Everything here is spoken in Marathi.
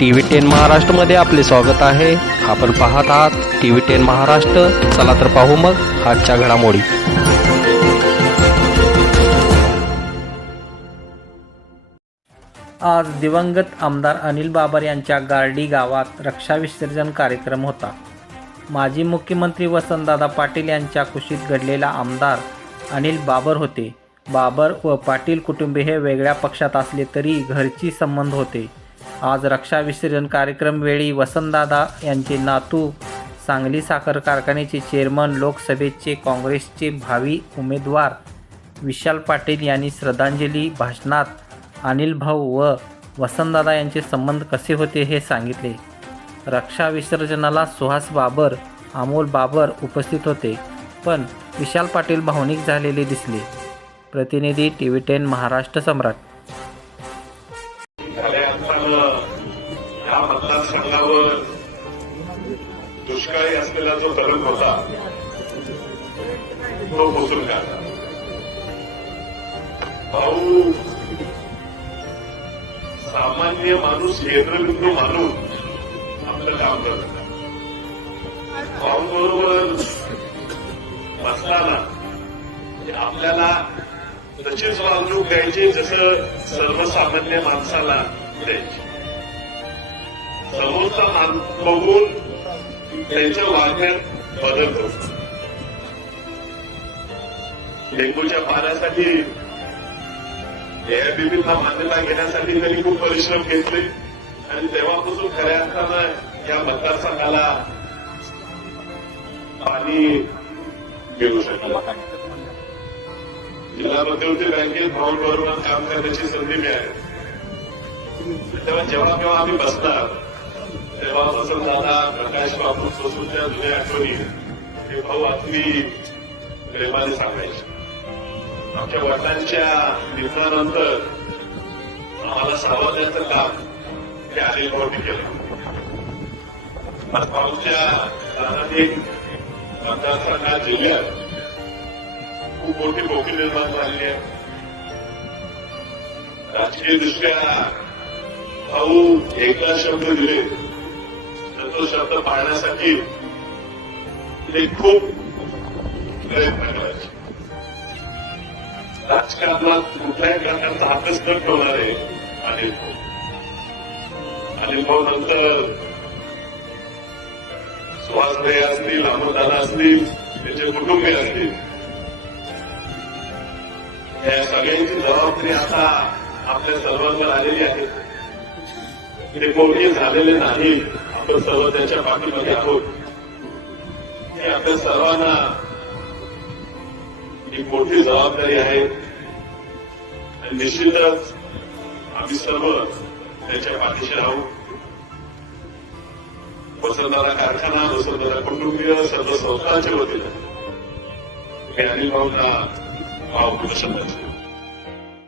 टी व्ही टेन महाराष्ट्रमध्ये आपले स्वागत आहे. आपण पाहत आहात टी व्ही टेन महाराष्ट्र. चला तर पाहू मग आजच्या घडामोडी. आज दिवंगत आमदार अनिल बाबर यांच्या गारडी गावात रक्षा विसर्जन कार्यक्रम होता. माजी मुख्यमंत्री वसंतदादा पाटील यांच्या कुशीत घडलेला आमदार अनिल बाबर होते. बाबर व पाटील कुटुंबे हे वेगळ्या पक्षात असले तरी घरची संबंध होते. आज रक्षाविसर्जन कार्यक्रमवेळी वसंतदादा यांचे नातू सांगली साखर कारखान्याचे चेअरमन लोकसभेचे काँग्रेसचे भावी उमेदवार विशाल पाटील यांनी श्रद्धांजली भाषणात अनिल भाऊ व वसंतदादा यांचे संबंध कसे होते हे सांगितले. रक्षा विसर्जनाला सुहास बाबर अमोल बाबर उपस्थित होते पण विशाल पाटील भावनिक झालेले दिसले. प्रतिनिधी टी व्ही टेन महाराष्ट्र सम्राट दुष्काळी असलेला जो तरुण होता तो पोचून काढला भाऊ सामान्य माणूस केंद्रबिंदू मानून आपलं काम करत भाऊ बरोबर बसताना म्हणजे आपल्याला तशीच वागणूक द्यायची जसं सर्वसामान्य माणसाला द्यायची. समोरचा मान बघून त्यांच्या वागण्यात बदल होतो डेंग्यूच्या पाण्यासाठी एआयबीबीचा मान्यता घेण्यासाठी त्यांनी खूप परिश्रम घेतले. आणि तेव्हापासून खऱ्या अर्थानं या मतदारसंघाला पाणी मिळू शकलं. जिल्हा मध्यवर्ती बँकेत भाऊन बरोबर काम करण्याची संधी मिळाली. तेव्हा जेव्हा केव्हा आम्ही बसणार तेव्हापासून दादा प्रकाश बापू सोसूच्या जुन्या आठवणी हे भाऊ आपली प्रेमाने सांगायचे आमच्या वडिलांच्या निधनानंतर आम्हाला सावरण्याचं काम हे आले भाऊनी केलं भाऊच्या कानाने मतदारसंघात जिल्ह्यात खूप मोठी पोकळी निर्माण झाली आहे राजकीय दृष्ट्या भाऊ एकदा शब्द दिले तो शब्द पाळण्यासाठी ते खूप प्रयत्न करायचे. राजकारणात कुठल्याही प्रकारचा अभ्यास न ठेवणारे अनिल भाऊ. अनिल भाऊ नंतर सुहासभाई असतील अमृताला असतील त्यांचे कुटुंबीय असतील. या सगळ्यांची जबाबदारी आता आपल्या सर्वांवर आलेली आहे. ते कोणी झालेले नाही. आपण सर्व त्यांच्या पाठीमध्ये आहोत. हे आपल्या सर्वांना ही मोठी जबाबदारी आहे. आणि निश्चितच आम्ही सर्व त्यांच्या पाठीशी राहू. बसवणारा कारखाना बसवणारा कुटुंबीय सर्व संस्थांच्या वतीनं. मी अनिल भाऊंना प्रदर्शन करतो